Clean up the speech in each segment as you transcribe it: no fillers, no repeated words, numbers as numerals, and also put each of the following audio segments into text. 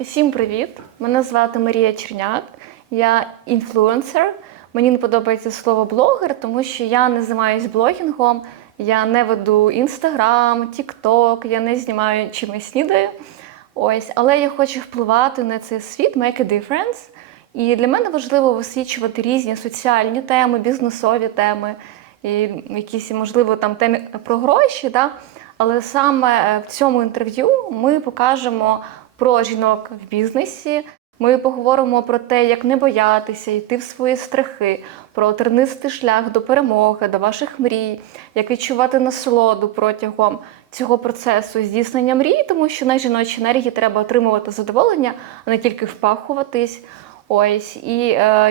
Всім привіт! Мене звати Марія Черняк, я інфлюенсер. Мені не подобається слово блогер, тому що я не займаюся блогінгом, я не веду Інстаграм, Тікток, я не знімаю чим я снідаю. Але я хочу впливати на цей світ, make a difference. І для мене важливо висвічувати різні соціальні теми, бізнесові теми, і якісь, можливо, там теми про гроші. Да? Але саме в цьому інтерв'ю ми покажемо про жінок в бізнесі. Ми поговоримо про те, як не боятися, йти в свої страхи, про тернистий шлях до перемоги, до ваших мрій, як відчувати насолоду протягом цього процесу здійснення мрій, тому що на жіночій енергії треба отримувати задоволення, а не тільки впахуватись.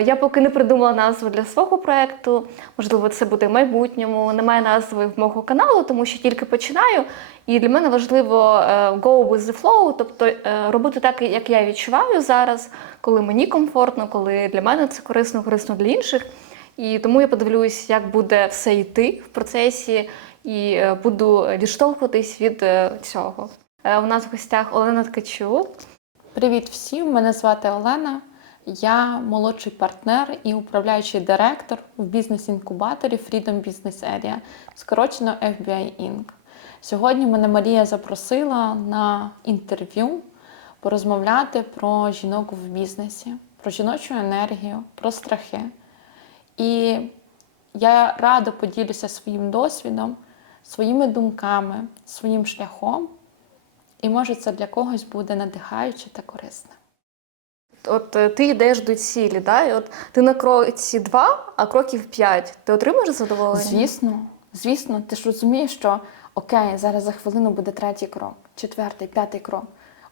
Я поки не придумала назву для свого проєкту, можливо, це буде в майбутньому. Немає назви в мого каналу, тому що тільки починаю. І для мене важливо go with the flow, тобто робити так, як я відчуваю зараз, коли мені комфортно, коли для мене це корисно для інших. І тому я подивлюсь, як буде все йти в процесі, і буду відштовхуватись від цього. У нас в гостях Олена Ткачук. Привіт всім, мене звати Олена. Я молодший партнер і управляючий директор в бізнес-інкубаторі Freedom Business Area, скорочено FBI Inc. Сьогодні мене Марія запросила на інтерв'ю порозмовляти про жінок в бізнесі, про жіночу енергію, про страхи. І я радо поділюся своїм досвідом, своїми думками, своїм шляхом. І може це для когось буде надихаюче та корисне. Ти йдеш до цілі, да? І ти на кроці 2, а кроків 5. Ти отримаєш задоволення? Звісно. Ти ж розумієш, що окей, зараз за хвилину буде 3-й крок, 4-й, 5-й крок.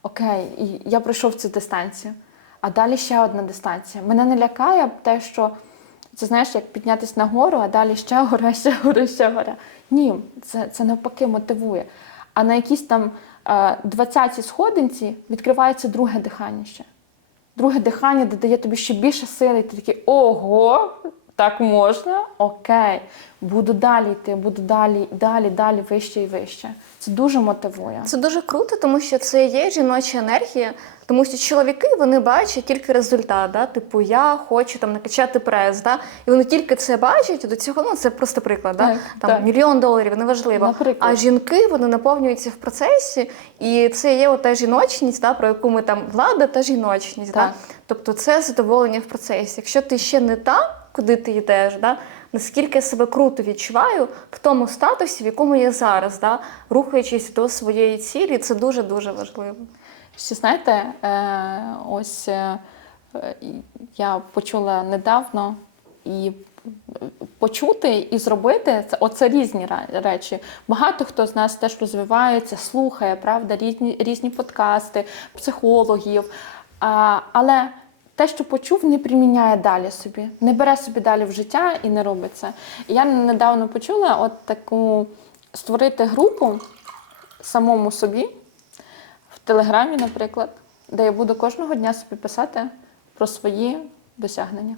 Окей, і я пройшов цю дистанцію. А далі ще одна дистанція. Мене не лякає те, що це, знаєш, як піднятися на гору, а далі ще гора, ще гора, ще гора. Ні, це навпаки мотивує. А на якійсь там 20-й сходинці відкривається друге дихання ще. Друге дихання додає тобі ще більше сили, і ти такий, ого, так можна? Окей, буду далі йти, буду далі, вище і вище. Це дуже мотивує. Це дуже круто, тому що це є жіноча енергія, тому що чоловіки, вони бачать тільки результат, да? Типу, я хочу там накачати прес, да? І вони тільки це бачать, і до цього, це просто приклад, да? Там $1 мільйон, неважливо. Наприклад. А жінки, вони наповнюються в процесі, і це є ота жіночність, да? Про яку ми там, влада та жіночність, да? Тобто це задоволення в процесі. Якщо ти ще не там, куди ти йдеш, да? Наскільки я себе круто відчуваю в тому статусі, в якому я зараз, да? Рухаючись до своєї цілі, це дуже-дуже важливо. Ще знаєте, я почула недавно, і почути і зробити – це різні речі. Багато хто з нас теж розвивається, слухає, правда, різні подкасти, психологів, але те, що почув, не приміняє далі собі, не бере собі далі в життя і не робить це. І я недавно почула таку створити групу самому собі, в Телеграмі, наприклад, де я буду кожного дня собі писати про свої досягнення.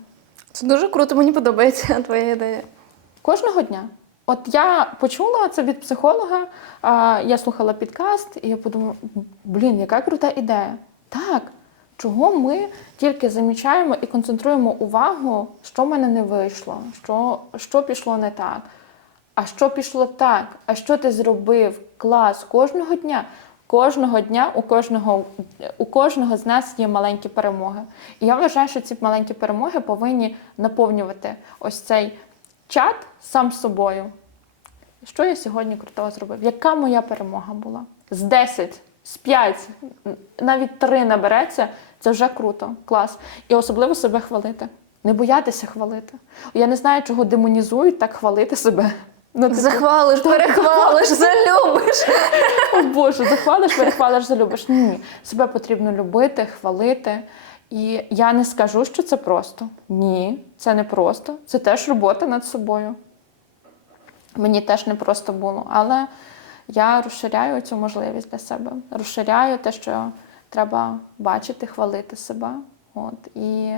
Це дуже круто, мені подобається твоя ідея. Кожного дня. Я почула це від психолога, я слухала підкаст, і я подумала, яка крута ідея. Так, чого ми тільки замічаємо і концентруємо увагу, що в мене не вийшло, що пішло не так, а що пішло так, а що ти зробив, клас, кожного дня. Кожного дня у кожного з нас є маленькі перемоги. І я вважаю, що ці маленькі перемоги повинні наповнювати ось цей чат сам собою. Що я сьогодні крутого зробив? Яка моя перемога була? З 10, з 5, навіть 3 набереться, це вже круто, клас. І особливо себе хвалити. Не боятися хвалити. Я не знаю, чого демонізують так хвалити себе. Захвалиш, перехвалиш, залюбиш. О Боже, захвалиш, перехвалиш, залюбиш. Ні, себе потрібно любити, хвалити. І я не скажу, що це просто. Ні, це не просто. Це теж робота над собою. Мені теж не просто було, але я розширяю цю можливість для себе. Розширяю те, що треба бачити, хвалити себе. І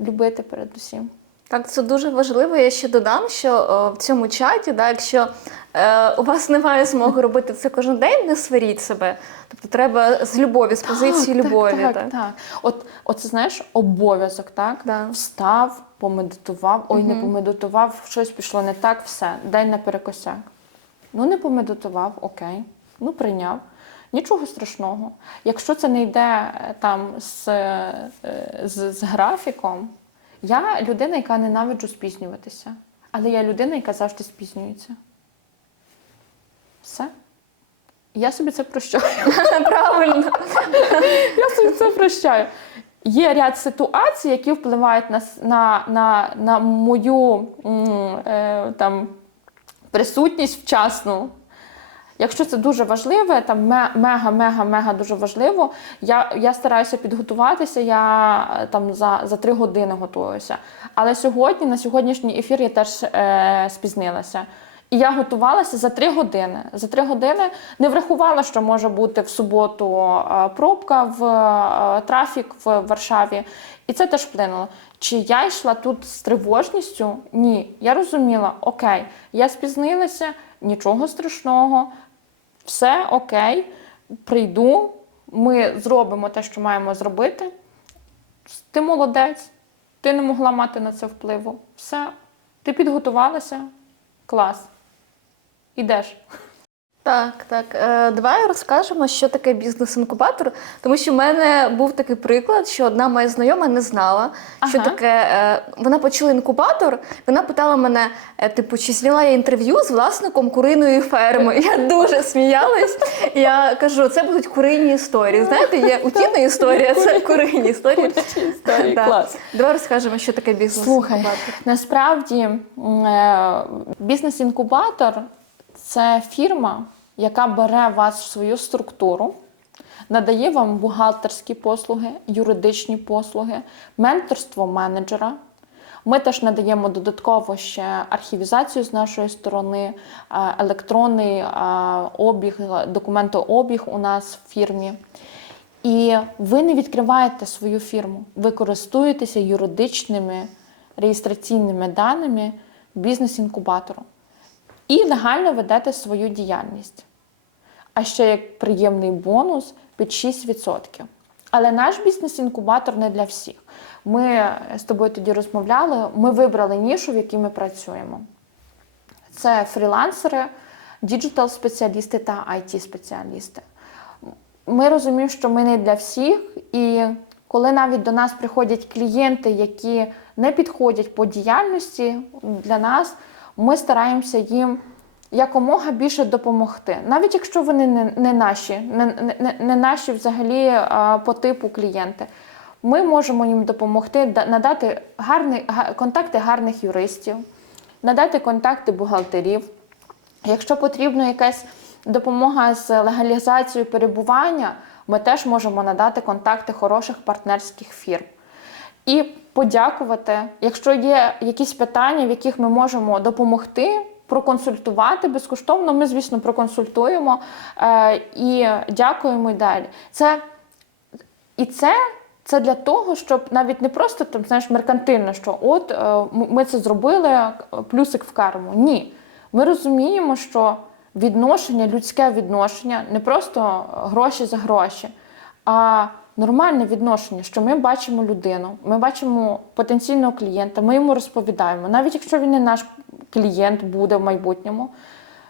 любити передусім. Так, це дуже важливо. Я ще додам, що в цьому чаті, да, якщо у вас немає змоги робити це кожен день, не сваріть себе. Тобто треба з любові, з позиції любові. Так. От це, знаєш, обов'язок, так? Да. Встав, помедитував, ой, не помедитував, щось пішло не так, все, день наперекосяк. Ну, не помедитував, окей, ну, прийняв. Нічого страшного. Якщо це не йде там з графіком, я людина, яка ненавиджу спізнюватися. Але я людина, яка завжди спізнюється. Все. Я собі це прощаю. Правильно. Я собі це прощаю. Є ряд ситуацій, які впливають на мою там, присутність вчасну. Якщо це дуже важливе, там мега дуже важливо, я стараюся підготуватися, я там за 3 години готуюся. Але сьогодні, на сьогоднішній ефір я теж спізнилася. І я готувалася за 3 години. За 3 години не врахувала, що може бути в суботу пробка, трафік в Варшаві. І це теж вплинуло. Чи я йшла тут з тривожністю? Ні. Я розуміла, окей, я спізнилася, нічого страшного, все окей, прийду, ми зробимо те, що маємо зробити. Ти молодець, ти не могла мати на це впливу. Все, ти підготувалася, клас. Ідеш. Так. Давай розкажемо, що таке бізнес-інкубатор. Тому що в мене був такий приклад, що одна моя знайома не знала, що таке. Вона почула інкубатор, вона питала мене, типу, чи зняла я інтерв'ю з власником куриної ферми. Я дуже сміялась. Я кажу, це будуть куринні історії. Знаєте, є утіна історія, це куринні історії. Клас. Давай розкажемо, що таке бізнес-інкубатор. Слухай, насправді бізнес-інкубатор – це фірма, яка бере вас в свою структуру, надає вам бухгалтерські послуги, юридичні послуги, менторство менеджера. Ми теж надаємо додатково ще архівізацію з нашої сторони, електронний обіг, документообіг у нас в фірмі. І ви не відкриваєте свою фірму, ви користуєтеся юридичними реєстраційними даними бізнес-інкубатору. І легально ведете свою діяльність. А ще як приємний бонус під 6%. Але наш бізнес-інкубатор не для всіх. Ми з тобою тоді розмовляли, ми вибрали нішу, в якій ми працюємо. Це фрілансери, діджитал-спеціалісти та IT-спеціалісти. Ми розуміємо, що ми не для всіх, і коли навіть до нас приходять клієнти, які не підходять по діяльності для нас, ми стараємося їм якомога більше допомогти. Навіть якщо вони не наші взагалі по типу клієнти. Ми можемо їм допомогти, надати контакти гарних юристів, надати контакти бухгалтерів. Якщо потрібна якась допомога з легалізацією перебування, ми теж можемо надати контакти хороших партнерських фірм. І подякувати, якщо є якісь питання, в яких ми можемо допомогти, проконсультувати безкоштовно, ми, звісно, проконсультуємо і дякуємо і далі. Це для того, щоб навіть не просто там, знаєш, меркантильно, що от ми це зробили, плюсик в карму. Ні. Ми розуміємо, що відношення, людське відношення, не просто гроші за гроші, а нормальне відношення, що ми бачимо людину, ми бачимо потенційного клієнта, ми йому розповідаємо. Навіть якщо він не наш клієнт буде в майбутньому,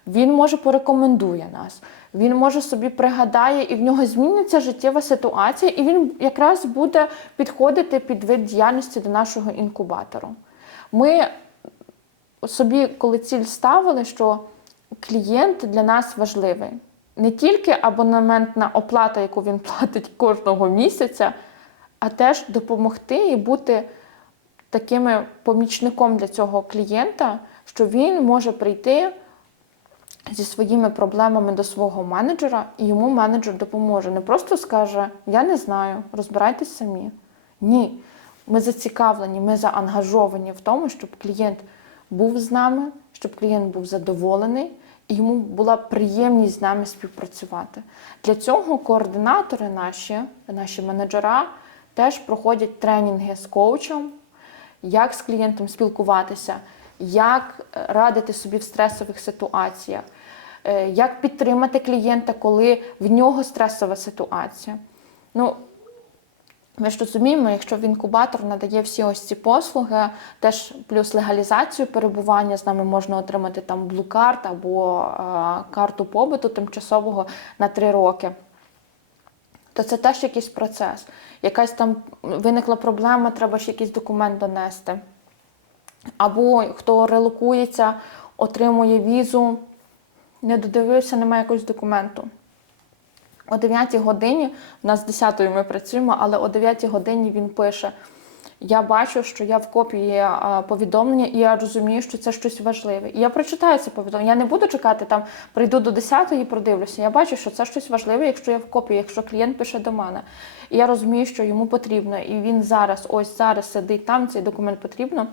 він може порекомендує нас, він може собі пригадає, і в нього зміниться життєва ситуація, і він якраз буде підходити під вид діяльності до нашого інкубатору. Ми собі, коли ціль ставили, що клієнт для нас важливий. Не тільки абонементна оплата, яку він платить кожного місяця, а теж допомогти і бути таким помічником для цього клієнта, що він може прийти зі своїми проблемами до свого менеджера, і йому менеджер допоможе. Не просто скаже, я не знаю, розбирайтесь самі. Ні. Ми зацікавлені, ми заангажовані в тому, щоб клієнт був з нами, щоб клієнт був задоволений, і йому була приємність з нами співпрацювати. Для цього координатори наші менеджера теж проходять тренінги з коучем, як з клієнтом спілкуватися, як радити собі в стресових ситуаціях, як підтримати клієнта, коли в нього стресова ситуація. Ну, ми ж розуміємо, якщо в інкубатор надає всі ось ці послуги, теж плюс легалізацію перебування, з нами можна отримати там блу-карт або карту побуту тимчасового на 3 роки, то це теж якийсь процес. Якась там виникла проблема, треба ж якийсь документ донести. Або хто релокується, отримує візу, не додивився, немає якогось документу. О 9 годині, у нас з 10-ї ми працюємо, але о 9 годині він пише: я бачу, що я в копії повідомлення, і я розумію, що це щось важливе. І я прочитаю це повідомлення. Я не буду чекати, там, прийду до 10-ї і продивлюся. Я бачу, що це щось важливе, якщо я в копії, якщо клієнт пише до мене. І я розумію, що йому потрібно. І він зараз, ось зараз сидить там, цей документ потрібно.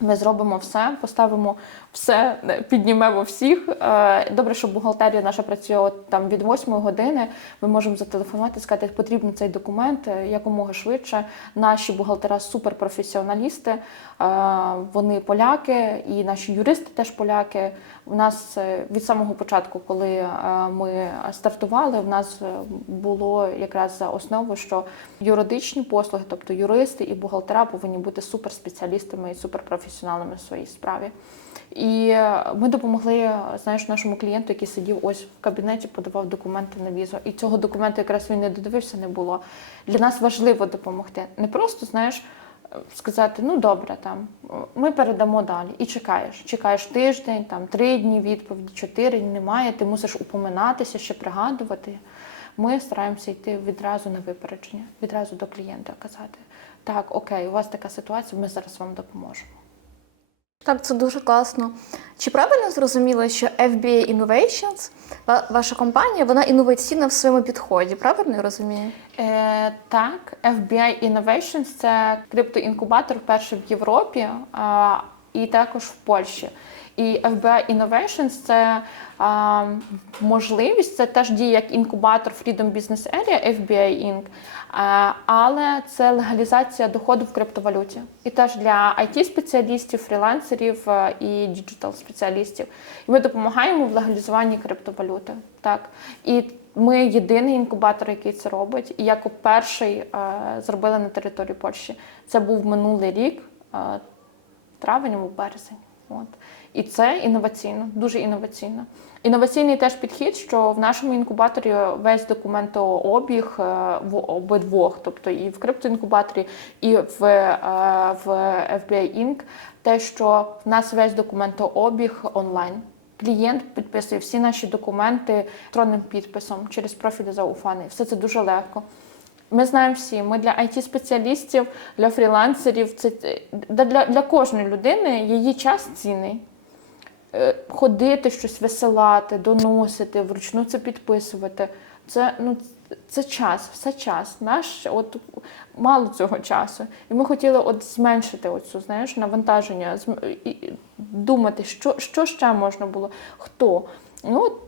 Ми зробимо все, поставимо все, піднімемо всіх. Добре, що бухгалтерія наша працює от там від 8 години. Ми можемо зателефонувати, сказати, потрібен цей документ якомога швидше. Наші бухгалтера суперпрофесіоналісти, вони поляки, і наші юристи теж поляки. У нас від самого початку, коли ми стартували, в нас було якраз за основу, що юридичні послуги, тобто юристи і бухгалтера, повинні бути суперспеціалістами і суперпрофесіоналами в своїй справі. І ми допомогли, знаєш, нашому клієнту, який сидів ось в кабінеті, подавав документи на візу. І цього документу якраз він не додивився, не було. Для нас важливо допомогти. Не просто, знаєш, сказати, ну добре, там, ми передамо далі. І чекаєш. Чекаєш тиждень, там, 3 дні відповіді, 4 дні немає, ти мусиш упоминатися, ще пригадувати. Ми стараємося йти відразу на випередження, відразу до клієнта казати: так, окей, у вас така ситуація, ми зараз вам допоможемо. Так, це дуже класно. Чи правильно зрозуміло, що FBA Innovations, ваша компанія, вона інноваційна в своєму підході, правильно я розумію? Так, FBI Innovations – це криптоінкубатор перший в Європі і також в Польщі. І FBI Innovations – це можливість, це теж діє як інкубатор Freedom Business Area, FBI Inc., але це легалізація доходу в криптовалюті. І теж для IT-спеціалістів, фрілансерів і діджитал-спеціалістів. І ми допомагаємо в легалізуванні криптовалюти. Так. І ми єдиний інкубатор, який це робить. І як перший зробили на території Польщі. Це був минулий рік, травень або березень. От. І це інноваційно, дуже інноваційно. Інноваційний теж підхід, що в нашому інкубаторі весь документообіг в обидвох, тобто і в криптоінкубаторі, і в FBI Inc., те, що в нас весь документообіг онлайн. Клієнт підписує всі наші документи електронним підписом через профіль Зауфаний. Все це дуже легко. Ми знаємо всі, ми для IT-спеціалістів, для фрілансерів, це, для кожної людини її час цінний. Ходити, щось висилати, доносити, вручну це підписувати. Це час, все час. Мало цього часу. І ми хотіли зменшити оцю, знаєш, навантаження, думати, що ще можна було, хто.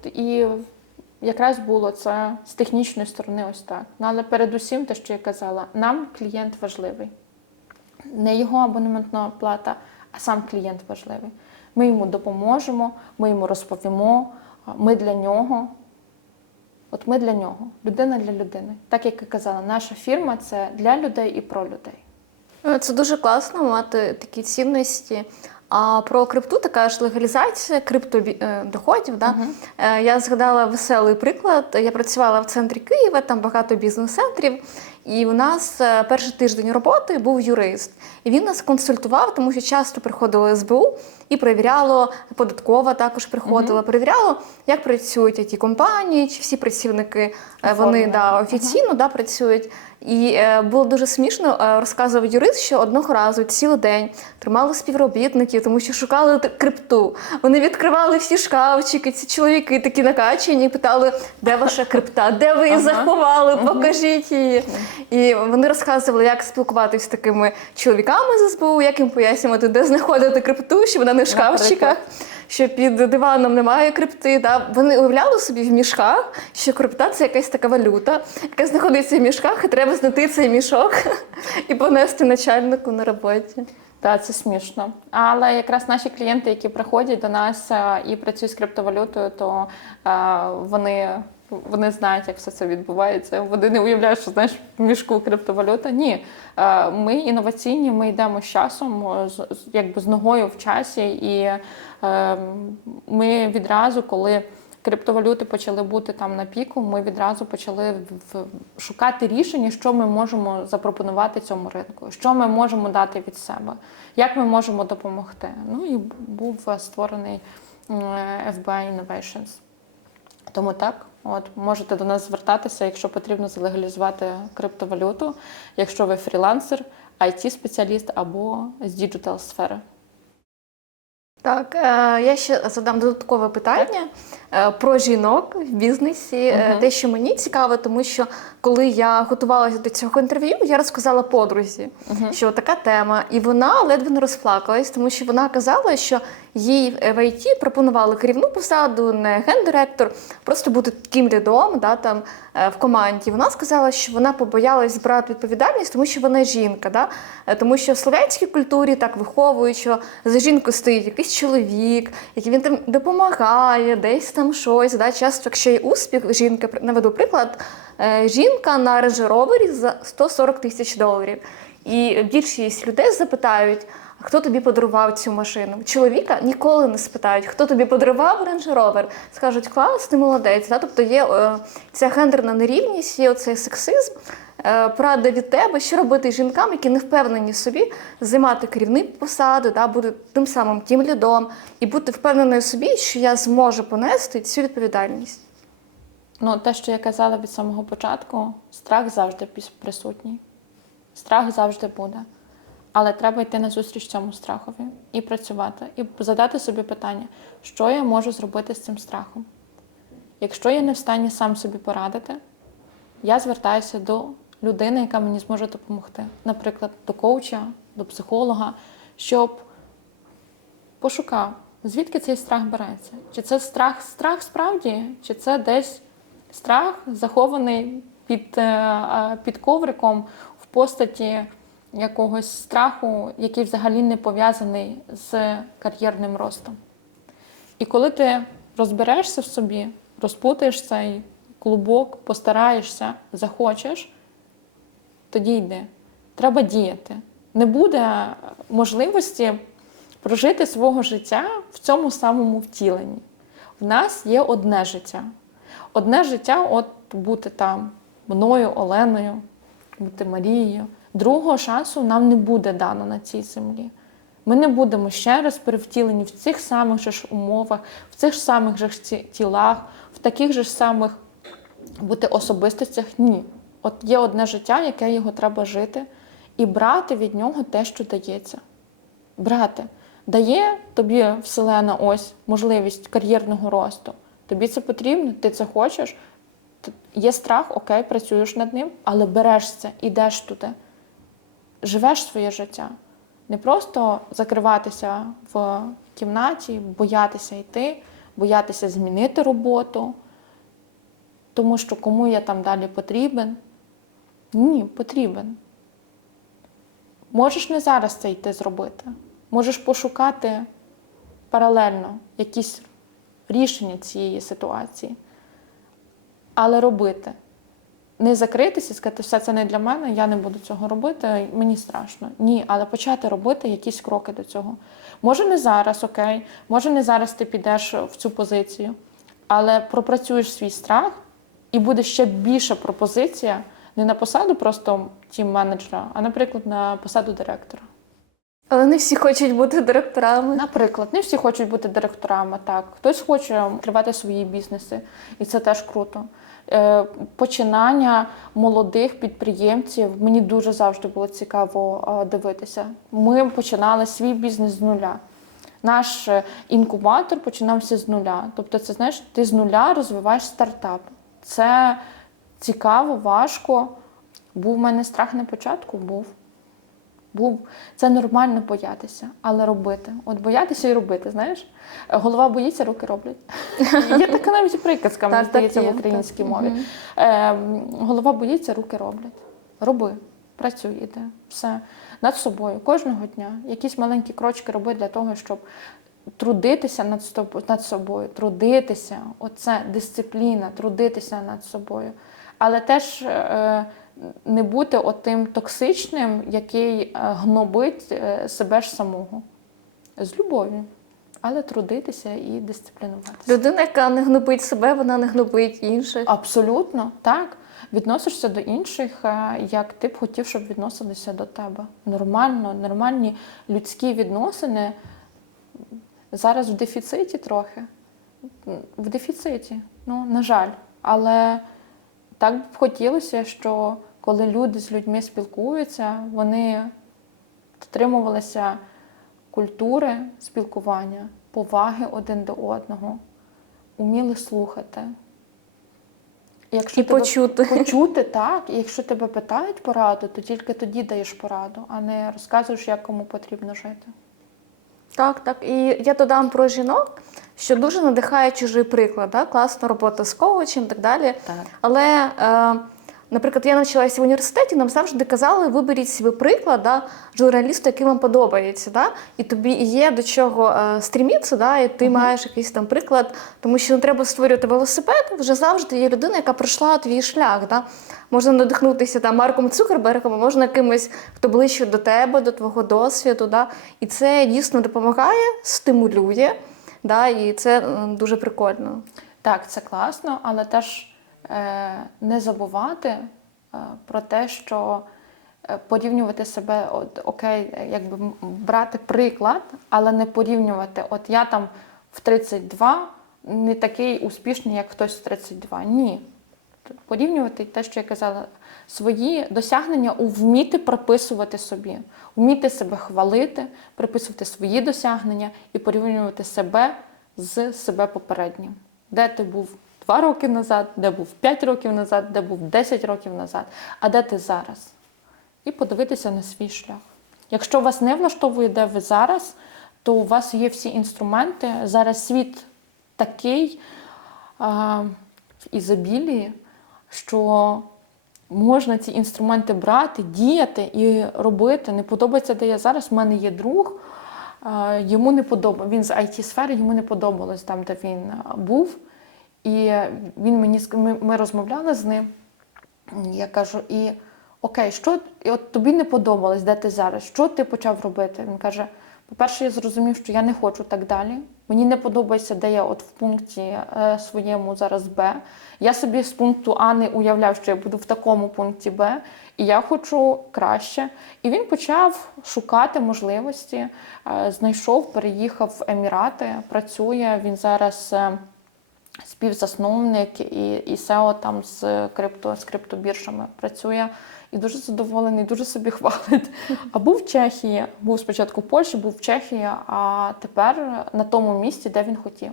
І якраз було це з технічної сторони ось так. Але передусім, те, що я казала, нам клієнт важливий. Не його абонементна плата, а сам клієнт важливий. Ми йому допоможемо, ми йому розповімо, ми для нього. От ми для нього, людина для людини. Так, як я казала, наша фірма – це для людей і про людей. Це дуже класно мати такі цінності. А про крипту така ж легалізація криптодоходів. Да? Я згадала веселий приклад. Я працювала в центрі Києва, там багато бізнес-центрів. І у нас перший тиждень роботи був юрист. І він нас консультував, тому що часто приходило СБУ і перевіряло, податкова також приходила, перевіряло, як працюють ті компанії, чи всі працівники вони офіційно працюють. І було дуже смішно, розказував юрист, що одного разу цілий день тримали співробітників, тому що шукали крипту. Вони відкривали всі шкафчики, ці чоловіки такі накачані, питали, де ваша крипта, де ви її заховали, покажіть її. І вони розказували, як спілкуватися з такими чоловіками з СБУ, як їм пояснювати, де знаходити крипту, що вона не в шкафчиках. що під диваном немає крипти. Да? Вони уявляли собі в мішках, що крипта – це якась така валюта, яка знаходиться в мішках, і треба знайти цей мішок і понести начальнику на роботі. Так, це смішно. Але якраз наші клієнти, які приходять до нас і працюють з криптовалютою, то вони знають, як все це відбувається. Вони не уявляють, що, знаєш, в мішку криптовалюта. Ні. Ми інноваційні, ми йдемо з часом, якби з ногою в часі. І ми відразу, коли криптовалюти почали бути там на піку, ми відразу почали шукати рішення, що ми можемо запропонувати цьому ринку, що ми можемо дати від себе, як ми можемо допомогти. Ну і був створений FBI Innovations. Тому так, можете до нас звертатися, якщо потрібно залегалізувати криптовалюту, якщо ви фрілансер, IT-спеціаліст або з діджитал-сфери. Так, я ще задам додаткове питання про жінок в бізнесі. Те, що мені цікаво, тому що коли я готувалася до цього інтерв'ю, я розказала подрузі, що така тема, і вона ледве не розплакалась, тому що вона казала, що їй в IT пропонували керівну посаду, не гендиректор, просто бути таким лідом, да, там, в команді. Вона сказала, що вона побоялась брати відповідальність, тому що вона жінка. Да? Тому що в слов'янській культурі так виховують, що за жінкою стоїть якийсь чоловік, який він там допомагає, десь там щось. Да? Часто, якщо є успіх, жінка, наведу приклад, жінка на Range Rover за $140 тисяч. І більшість людей запитають, хто тобі подарував цю машину? Чоловіка ніколи не спитають, хто тобі подарував Range Rover. Скажуть, клас, ти молодець. Да? Тобто є ця гендерна нерівність, є оцей сексизм. Порада від тебе, що робити жінкам, які не впевнені в собі, займати керівні посади, да, бути тим самим тім лідом і бути впевненою в собі, що я зможу понести цю відповідальність. Ну, те, що я казала від самого початку, страх завжди присутній. Страх завжди буде. Але треба йти назустріч цьому страхові і працювати, і задати собі питання, що я можу зробити з цим страхом. Якщо я не в стані сам собі порадити, я звертаюся до людини, яка мені зможе допомогти. Наприклад, до коуча, до психолога, щоб пошукав, звідки цей страх береться. Чи це страх справді, чи це десь страх, захований під ковриком в постаті якогось страху, який взагалі не пов'язаний з кар'єрним ростом. І коли ти розберешся в собі, розпутаєш цей клубок, постараєшся, захочеш, тоді йди. Треба діяти. Не буде можливості прожити свого життя в цьому самому втіленні. В нас є одне життя. Одне життя от бути там мною, Оленою, бути Марією. Другого шансу нам не буде дано на цій землі. Ми не будемо ще раз перевтілені в цих самих же ж умовах, в цих самих же тілах, в таких же самих бути особистостях. Ні. От є одне життя, яке його треба жити, і брати від нього те, що дається. Брати. Дає тобі Вселена ось можливість кар'єрного росту. Тобі це потрібно, ти це хочеш. Є страх, окей, працюєш над ним, але береш це, ідеш туди. Живеш своє життя. Не просто закриватися в кімнаті, боятися йти, боятися змінити роботу, тому що кому я там далі потрібен. Ні, потрібен. Можеш не зараз це йти зробити. Можеш пошукати паралельно якісь рішення цієї ситуації. Але робити. Не закритися і сказати, все це не для мене, я не буду цього робити, мені страшно. Ні, але почати робити якісь кроки до цього. Може не зараз, окей, може не зараз ти підеш в цю позицію, але пропрацюєш свій страх і буде ще більша пропозиція не на посаду просто тім-менеджера, а, наприклад, на посаду директора. Але не всі хочуть бути директорами. Наприклад, не всі хочуть бути директорами, так. Хтось хоче відкривати свої бізнеси, і це теж круто. Починання молодих підприємців, мені дуже завжди було цікаво дивитися. Ми починали свій бізнес з нуля. Наш інкубатор починався з нуля. Тобто, це, знаєш, ти з нуля розвиваєш стартап. Це цікаво, важко. Був в мене страх на початку? Був. Це нормально боятися, але робити. От боятися і робити, знаєш? Голова боїться, руки роблять. Є така навіть приказка, мені Так, здається, так в є, українській так. мові. Голова боїться, руки роблять. Роби, працюй, іди. Все. Над собою, кожного дня. Якісь маленькі крочки роби для того, щоб трудитися над собою, трудитися. Оце дисципліна, трудитися над собою. Але теж не бути отим токсичним, який гнобить себе ж самого. З любов'ю. Але трудитися і дисциплінуватися. Людина, яка не гнобить себе, вона не гнобить інших. Абсолютно, так. Відносишся до інших, як ти б хотів, щоб відносилися до тебе. Нормально, нормальні людські відносини зараз в дефіциті трохи. В дефіциті, ну, на жаль. Але так б хотілося, що коли люди з людьми спілкуються, вони дотримувалися культури спілкування, поваги один до одного, уміли слухати. Якщо Почути. Почути, так. І якщо тебе питають пораду, то тільки тоді даєш пораду, а не розказуєш, як кому потрібно жити. Так, так. І я додам про жінок, що дуже надихає чужий приклад. Да? Класна робота з коучем і так далі. Так. Але, наприклад, я навчалася в університеті, нам завжди казали, виберіть собі приклад, да, журналіста, який вам подобається. Да? І тобі є до чого стрімітися, да? І ти маєш якийсь там приклад, тому що не треба створювати велосипед, вже завжди є людина, яка пройшла твій шлях. Да? Можна надихнутися там Марком Цукербергом, а можна кимось, хто ближче до тебе, до твого досвіду. Да? І це дійсно допомагає, стимулює, да? І це дуже прикольно. Так, це класно, але теж не забувати про те, що порівнювати себе, окей, якби брати приклад, але не порівнювати, от я там в 32 не такий успішний, як хтось в 32. Ні. Порівнювати те, що я казала, свої досягнення вміти приписувати собі, вміти себе хвалити, приписувати свої досягнення і порівнювати себе з себе попереднім. Де ти був 2 роки назад, де був 5 років назад, де був 10 років назад, а де ти зараз? І подивитися на свій шлях. Якщо вас не влаштовує, де ви зараз, то у вас є всі інструменти. Зараз світ такий в ізобілії, що можна ці інструменти брати, діяти і робити. Не подобається, де я зараз. У мене є друг, йому не подобається. Він з IT-сфери, йому не подобалось там, де він був. І він ми розмовляли з ним. Я кажу, окей, от тобі не подобалось, де ти зараз? Що ти почав робити? Він каже, по-перше, я зрозумів, що я не хочу так далі. Мені не подобається, де я от в пункті своєму зараз Б. Я собі з пункту А не уявляв, що я буду в такому пункті Б. І я хочу краще. І він почав шукати можливості, знайшов, переїхав в Емірати, працює. Він зараз співзасновник і SEO там з криптобіржами працює. І дуже задоволений, дуже собі хвалить. А був в Чехії, був спочатку в Польщі, був в Чехії, а тепер на тому місці, де він хотів.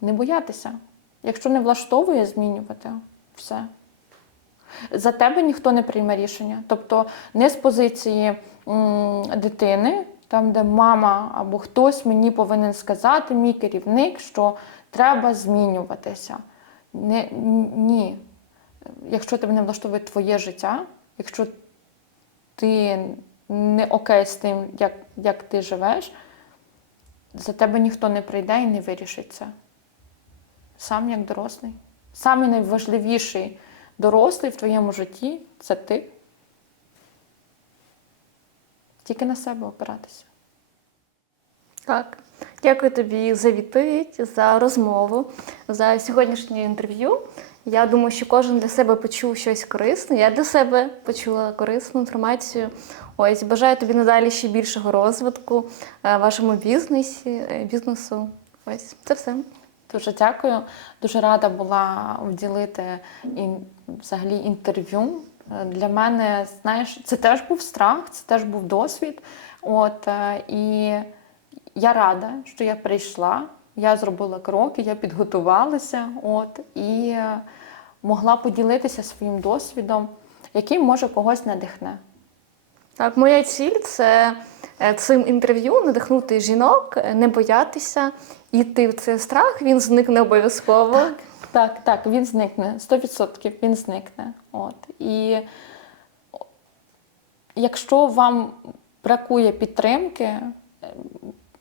Не боятися. Якщо не влаштовує, змінювати. Все. За тебе ніхто не прийме рішення. Тобто не з позиції дитини, там, де мама або хтось мені повинен сказати, мій керівник, що треба змінюватися. Ні. Якщо тебе не влаштовує твоє життя, якщо ти не окей з тим, як ти живеш, за тебе ніхто не прийде і не вирішить це. Сам як дорослий. Самий найважливіший дорослий в твоєму житті – це ти. Тільки на себе опиратися. Так. Дякую тобі за відповідь, за розмову, за сьогоднішнє інтерв'ю. Я думаю, що кожен для себе почув щось корисне. Я для себе почула корисну інформацію. Ось, бажаю тобі надалі ще більшого розвитку вашому бізнесу. Ось, це все. Дуже дякую. Дуже рада була вділити взагалі інтерв'ю. Для мене, знаєш, це теж був страх, це теж був досвід. І я рада, що я прийшла, я зробила кроки, я підготувалася, і могла поділитися своїм досвідом, який, може, когось надихне. Так, моя ціль це цим інтерв'ю надихнути жінок, не боятися, йти в цей страх, він зникне обов'язково. Так, він зникне, 100% він зникне. От. І якщо вам бракує підтримки,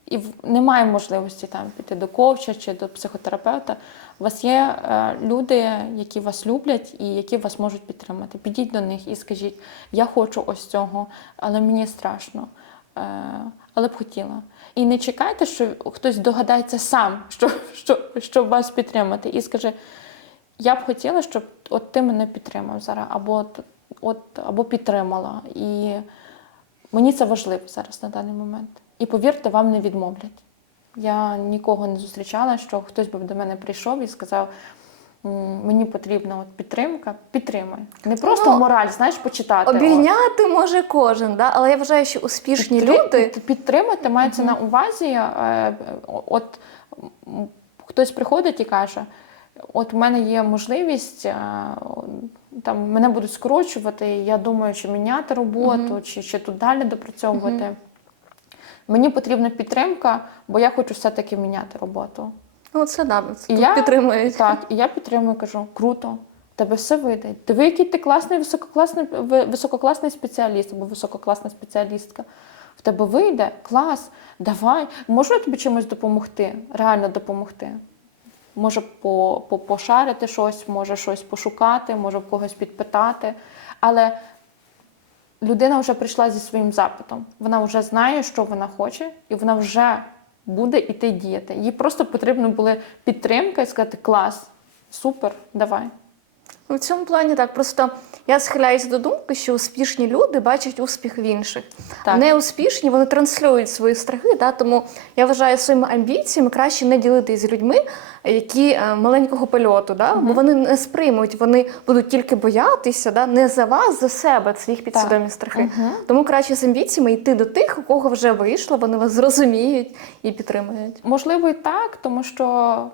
і немає можливості там піти до коуча чи до психотерапевта, у вас є люди, які вас люблять і які вас можуть підтримати. Підіть до них і скажіть, я хочу ось цього, але мені страшно, але б хотіла. І не чекайте, що хтось догадається сам, щоб вас підтримати. І скаже, я б хотіла, щоб от ти мене підтримав зараз, або підтримала. І мені це важливо зараз на даний момент. І повірте, вам не відмовлять. Я нікого не зустрічала, що хтось би до мене прийшов і сказав, мені потрібна от підтримка, підтримай. Не просто мораль, знаєш, почитати. Обійняти може кожен, да? Але я вважаю, що успішні люди... Підтримати мається на увазі, от хтось приходить і каже, от в мене є можливість, там мене будуть скорочувати, я думаю, чи міняти роботу, чи тут далі допрацьовувати. Мені потрібна підтримка, бо я хочу все-таки міняти роботу. Ну, це да, тут підтримують. Так, і я підтримую, кажу, круто, тебе все вийде. Диви, який ти класний, висококласний спеціаліст або висококласна спеціалістка. В тебе вийде, клас, давай. Можу я тобі чимось допомогти, реально допомогти? Може пошарити щось, може щось пошукати, може в когось підпитати. Але людина вже прийшла зі своїм запитом. Вона вже знає, що вона хоче, і вона вже буде іти діяти. Їй просто потрібна була підтримка і сказати, клас, супер, давай. У цьому плані так, просто я схиляюся до думки, що успішні люди бачать успіх в інших. Так. Неуспішні, вони транслюють свої страхи, да? Тому я вважаю, своїми амбіціями краще не ділитися з людьми, які маленького польоту, да? Бо вони не сприймуть, вони будуть тільки боятися, да? Не за вас, за себе, це їх підсвідомі страхи. Тому краще з амбіціями йти до тих, у кого вже вийшло, вони вас зрозуміють і підтримують. Можливо, і так, тому що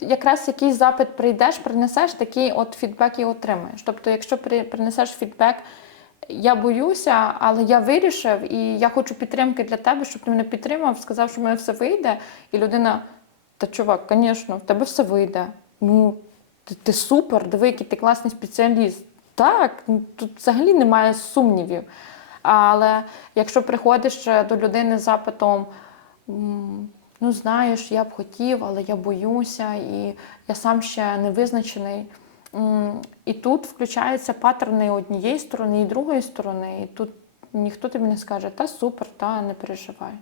якраз якийсь запит прийдеш, принесеш, такий от фідбек і отримаєш. Тобто, якщо принесеш фідбек, я боюся, але я вирішив, і я хочу підтримки для тебе, щоб ти мене підтримав, сказав, що в мене все вийде, і людина, та чувак, звісно, в тебе все вийде. Ну, ти супер, диви, який ти класний спеціаліст. Так, тут взагалі немає сумнівів. Але якщо приходиш до людини з запитом, ну, знаєш, я б хотів, але я боюся, і я сам ще не визначений. І тут включаються паттерни однієї сторони і другої сторони. І тут ніхто тобі не скаже, та супер, та не переживай.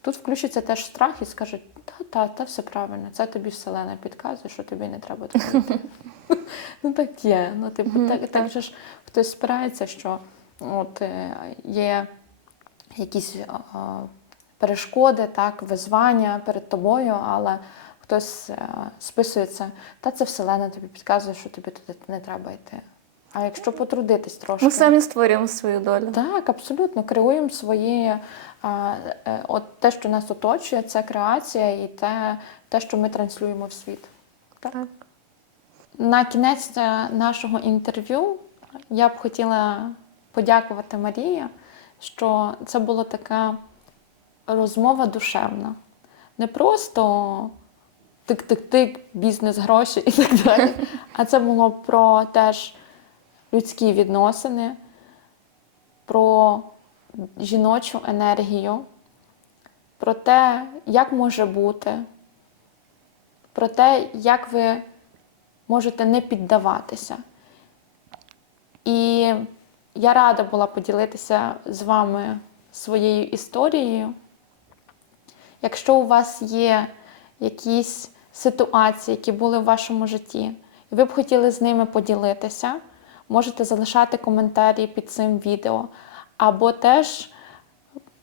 Тут включиться теж страх і скаже, та все правильно, це тобі Вселена підказує, що тобі не треба робити. Ну так є. Ну, типу, так же ж хтось спирається, що от є якісь перешкоди, так, визвання перед тобою, але хтось списується, та це Вселена тобі підказує, що тобі туди не треба йти. А якщо потрудитись трошки... Ми самі створюємо свою долю. Так, абсолютно. Креуємо своє... От те, що нас оточує, це креація і те, що ми транслюємо в світ. Так. На кінець нашого інтерв'ю я б хотіла подякувати Марії, що це була така розмова душевна. Не просто тик-тик-тик, бізнес, гроші і так далі. А це було про теж людські відносини, про жіночу енергію, про те, як може бути, про те, як ви можете не піддаватися. І я рада була поділитися з вами своєю історією. Якщо у вас є якісь ситуації, які були в вашому житті, і ви б хотіли з ними поділитися, можете залишати коментарі під цим відео, або теж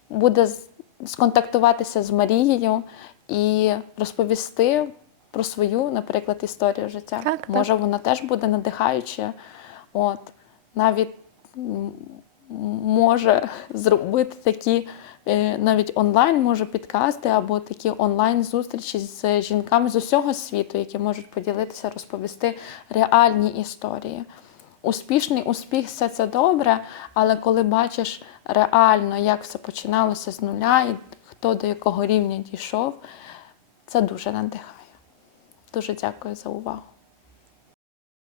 буде сконтактуватися з Марією і розповісти про свою, наприклад, історію життя. Так. Може, вона теж буде надихаюча. От. Навіть може зробити такі, навіть онлайн може підкасти, або такі онлайн-зустрічі з жінками з усього світу, які можуть поділитися, розповісти реальні історії. успішний успіх, все це добре, але коли бачиш реально, як все починалося з нуля і хто до якого рівня дійшов, це дуже надихає. Дуже дякую за увагу.